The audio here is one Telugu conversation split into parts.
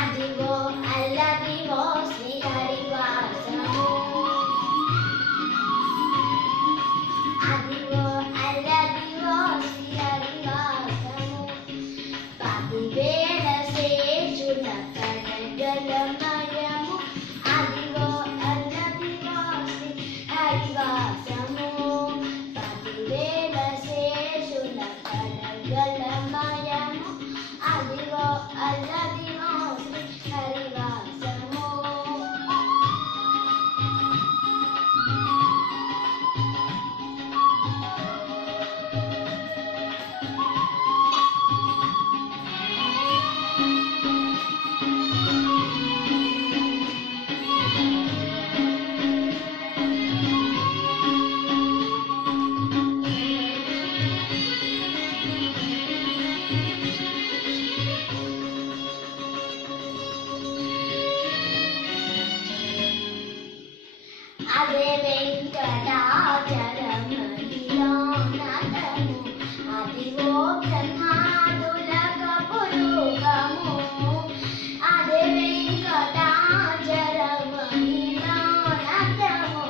అదిగో అల్లదిగో శ్రీహరివాసము, అదిగో అల్లదిగో శ్రీహరివాసము, 10,000 శేషుల కడగలమయము, అదిగో అల్లదిగో శ్రీహరివాసము, 10,000 శేషుల కడగలమయము, అదిగో అల్లదిగో శ్రీహరివాసము. అదే వెంకటాచలమహిలో నటము, అదిగో బ్రహ్మాదుల కపురూపము, అదే వెంకటాచలమహిలో నటము,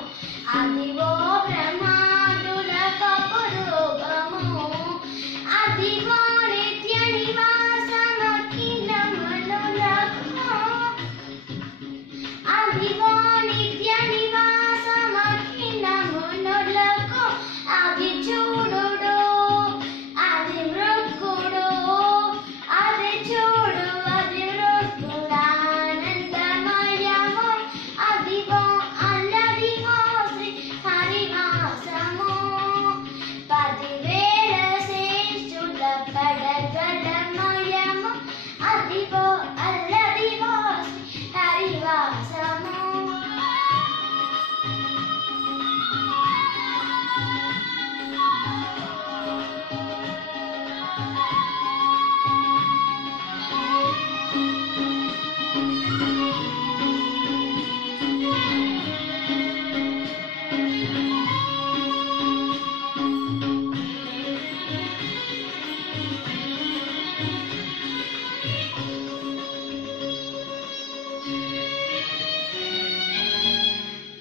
అదిగో బ్రహ్మాదుల కపురూపము, అదిగో నిత్య నివాసమఖిలమనులకు, అదిగో నిత్య నివాసమఖిలమనులకు, అది చూడుడు అది మృక్కుడు, అది చూడు అది మృక్కుడు ఆనందమయము, అదిగో అల్లదిగో శ్రీహరివాసము, 10,000 శేషుల కడగలమయము, అదిగో అల్లదిగో శ్రీహరివాసము.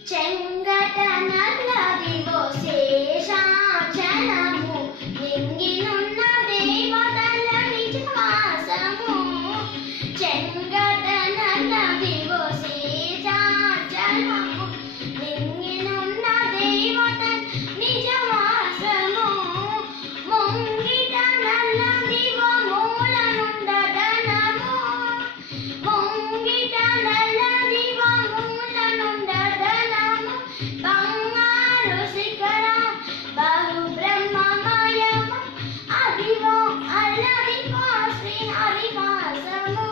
చెంగట నల్లదిగో శేషాచలము, నింగినున్న దేవతల నిజవాసము, చెంగట నల్లదిగో శేషాచలము, నింగినున్న దేవతల నిజవాసము, ముంగిట నల్లదిగో మూలనుండదనము, ముంగిట నల్లదిగో మూలనుండదనము, బంగారు శిఖర బహు బ్రహ్మమయము, అదిగో అల్లదిగో శ్రీహరివాసము.